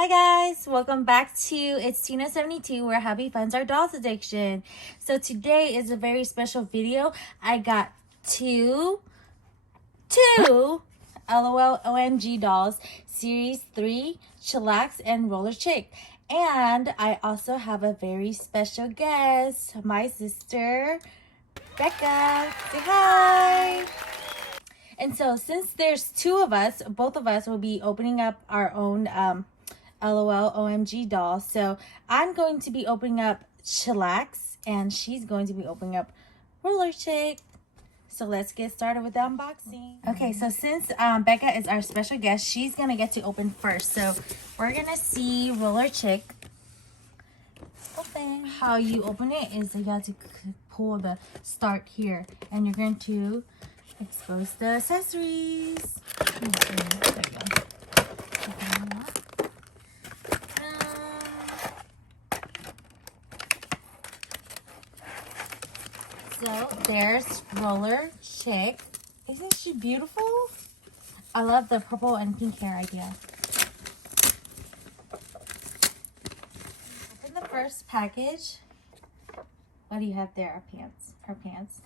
Hi guys, welcome back to It's Tina72 where Happy finds our dolls addiction. So today is a very special video. I got two LOL O.M.G dolls, Series 3, Chillax and Roller Chick. And I also have a very special guest, my sister, Becca. Say hi! And so since there's two of us, both of us will be opening up our own LOL O.M.G doll. So I'm going to be opening up Chillax and she's going to be opening up Roller Chick. So let's get started with the unboxing. Okay, so since Becca is our special guest, she's gonna get to open first. So we're gonna see Roller Chick open. How you open it is you have to pull the start here and you're going to expose the accessories. So there's Roller Chick. Isn't she beautiful? I love the purple and pink hair idea. Open the first package. What do you have there? Our pants. Her pants.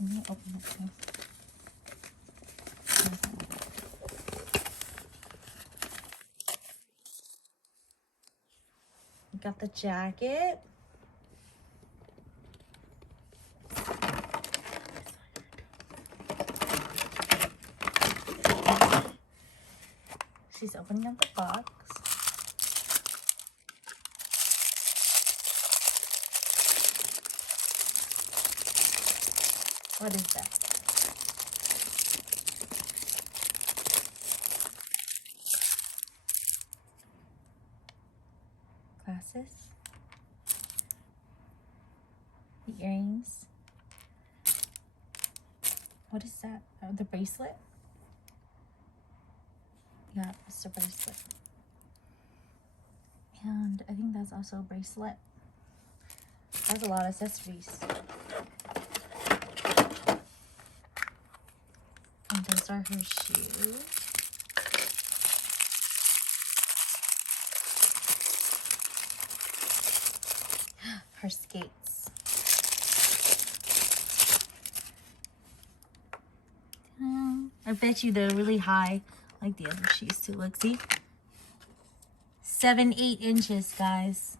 Let me open the pants. You got the jacket. She's opening up the box. What is that? Glasses. The earrings. What is that? Oh, the bracelet? Yeah, it's a bracelet. And I think that's also a bracelet. That's a lot of accessories. And those are her shoes. Her skates. I bet you they're really high, like the other shoes too. Look, see? 7-8 inches, guys.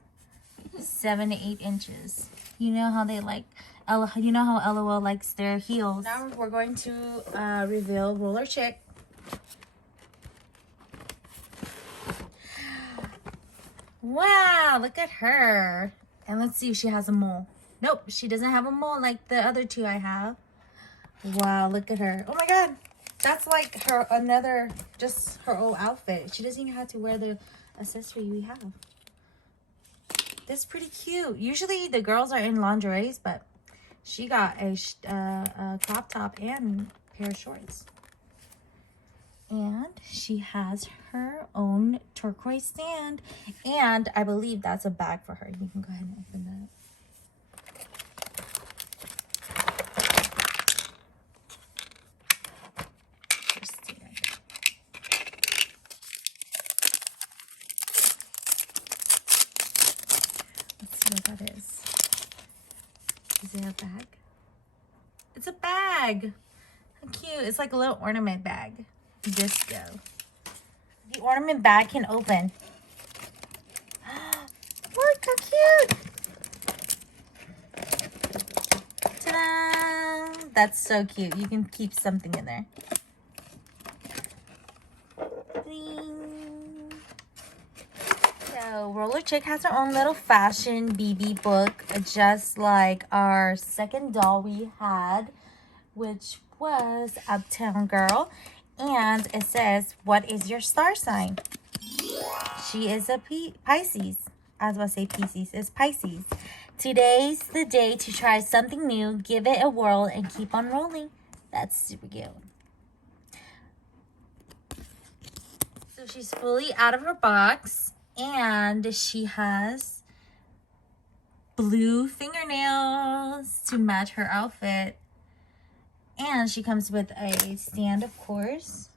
7 to 8 inches. You know how they like, you know how LOL likes their heels. Now we're going to reveal Roller Chick. Wow, look at her. And let's see if she has a mole. Nope, she doesn't have a mole like the other two I have. Wow, look at her. Oh my god. That's like her another, just her old outfit. She doesn't even have to wear the accessory we have. That's pretty cute. Usually the girls are in lingeries, but she got a crop top and a pair of shorts. And she has her own turquoise stand. And I believe that's a bag for her. You can go ahead and open that. What that is. Is it a bag? It's a bag. How cute. It's like a little ornament bag. Disco. The ornament bag can open. Look how cute. Ta-da! That's so cute. You can keep something in there. So Roller Chick has her own little fashion BB book, just like our second doll we had, which was Uptown Girl. And it says, what is your star sign? She is a Pisces. I was about to say Pisces. It's Pisces. Today's the day to try something new, give it a whirl, and keep on rolling. That's super cute. So she's fully out of her box. And she has blue fingernails to match her outfit. And she comes with a stand, of course.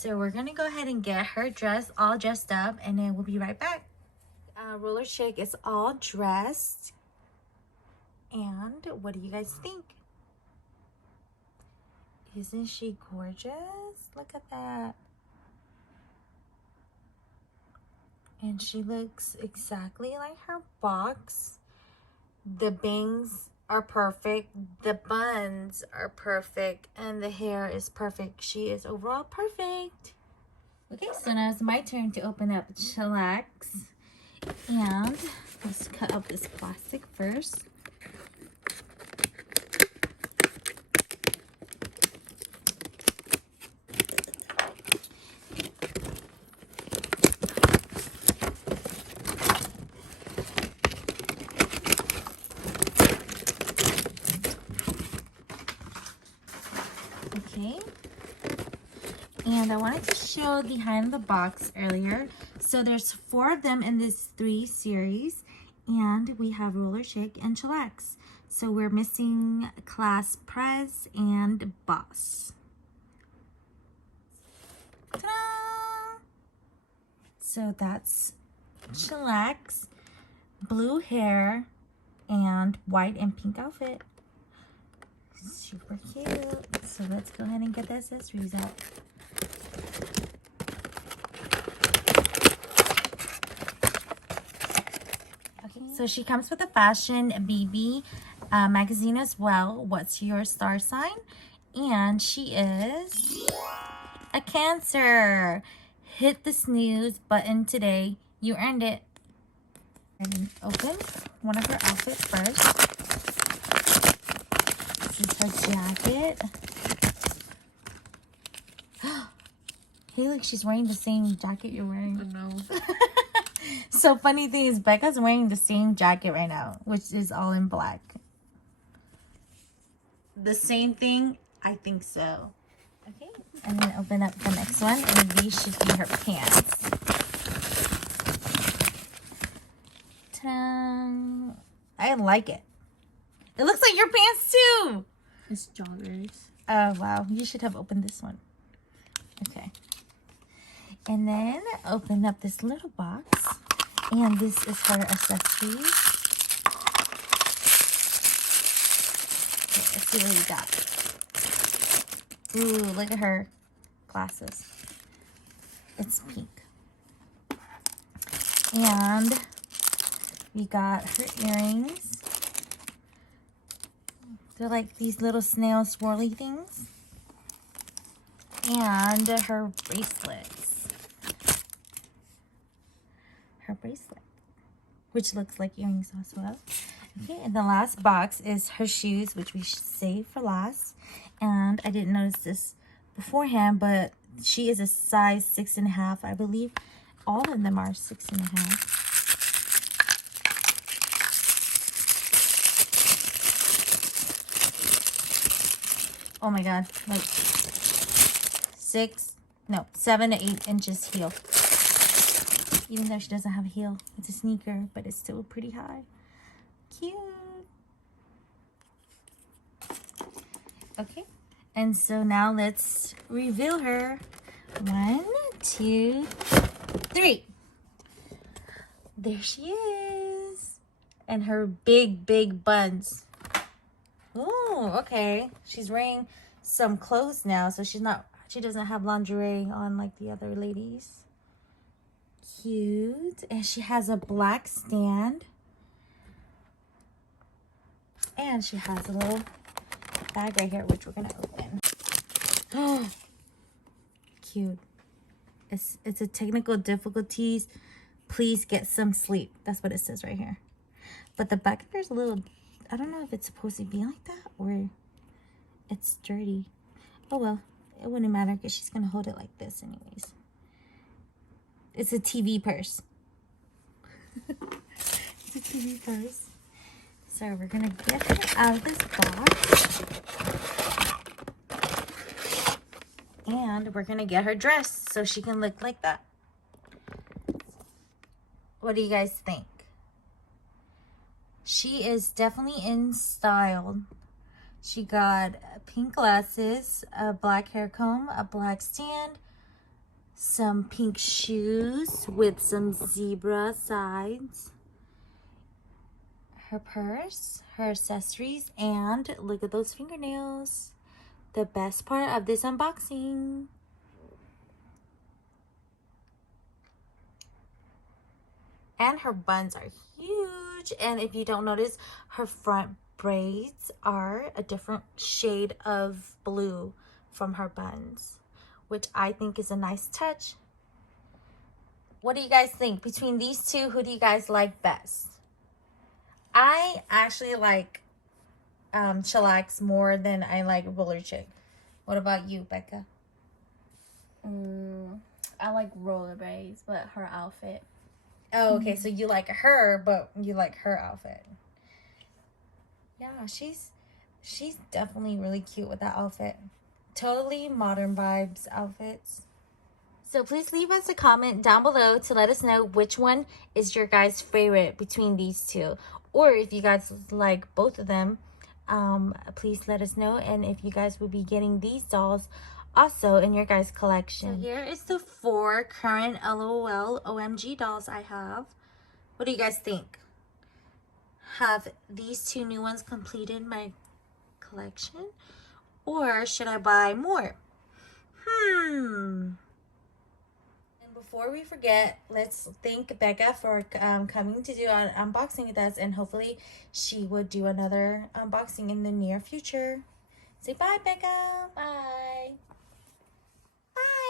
So we're gonna go ahead and get her dress all dressed up, and then we'll be right back. Roller Chick is all dressed, and what do you guys think? Isn't she gorgeous? Look at that. And she looks exactly like her box. The bangs are perfect, the buns are perfect, and the hair is perfect. She is overall perfect. Okay, so now it's my turn to open up Chillax. And let's cut out this plastic first. Okay, and I wanted to show behind the box earlier. So there's 4 of them in this 3 series, and we have Roller Chick and Chillax. So we're missing Class Prez and Boss. Ta-da! So that's Chillax, blue hair, and white and pink outfit. Super cute. So let's go ahead and get the accessories out. Okay, so she comes with a Fashion BB magazine as well. What's your star sign? And she is a Cancer. Hit the snooze button today. You earned it. And open one of her outfits first. This is her jacket. Hey, look, she's wearing the same jacket you're wearing. I know. So funny thing is, Becca's wearing the same jacket right now, which is all in black. The same thing? I think so. Okay, I'm gonna open up the next one, and these should be her pants. Ta-da! I like it. It looks like your pants too. It's joggers. Oh, wow. You should have opened this one. Okay. And then open up this little box. And this is her accessories. Okay, let's see what we got. Ooh, look at her glasses. It's pink. And we got her earrings. They're like these little snail swirly things. And her bracelets. Her bracelet, which looks like earrings as well. Okay, and the last box is her shoes, which we should save for last. And I didn't notice this beforehand, but she is a size 6.5, I believe. All of them are 6.5. Oh my god, like 7 to 8 inches heel. Even though she doesn't have a heel, it's a sneaker, but it's still pretty high. Cute. Okay, and so now let's reveal her. 1, 2, 3. There she is. And her big, big buns. Oh, okay. She's wearing some clothes now, so she doesn't have lingerie on like the other ladies. Cute. And she has a black stand. And she has a little bag right here, which we're gonna open. Oh, cute. It's a technical difficulties. Please get some sleep. That's what it says right here. But the back of there's a little, I don't know if it's supposed to be like that or it's dirty. Oh well, it wouldn't matter because she's gonna hold it like this anyways. It's a TV purse. It's a TV purse. So we're gonna get her out of this box. And we're gonna get her dressed so she can look like that. What do you guys think? She is definitely in style. She got pink glasses, a black hair comb, a black stand, some pink shoes with some zebra sides, her purse, her accessories, and look at those fingernails. The best part of this unboxing. And her buns are huge. And if you don't notice, her front braids are a different shade of blue from her buns, which I think is a nice touch. What do you guys think? Between these two, who do you guys like best? I actually like Chillax more than I like Roller Chick. What about you, Becca? I like rollerblades, but her outfit. Oh, okay. So you like her, but you like her outfit. Yeah, she's definitely really cute with that outfit. Totally modern vibes outfits. So please leave us a comment down below to let us know which one is your guys' favorite between these two. Or if you guys like both of them, please let us know. And if you guys will be getting these dolls also in your guys' collection. So here is the 4 current LOL O.M.G dolls I have. What do you guys think? Have these 2 new ones completed my collection? Or should I buy more? And before we forget, let's thank Becca for coming to do an unboxing with us, and hopefully she will do another unboxing in the near future. Say bye, Becca. Bye. Bye.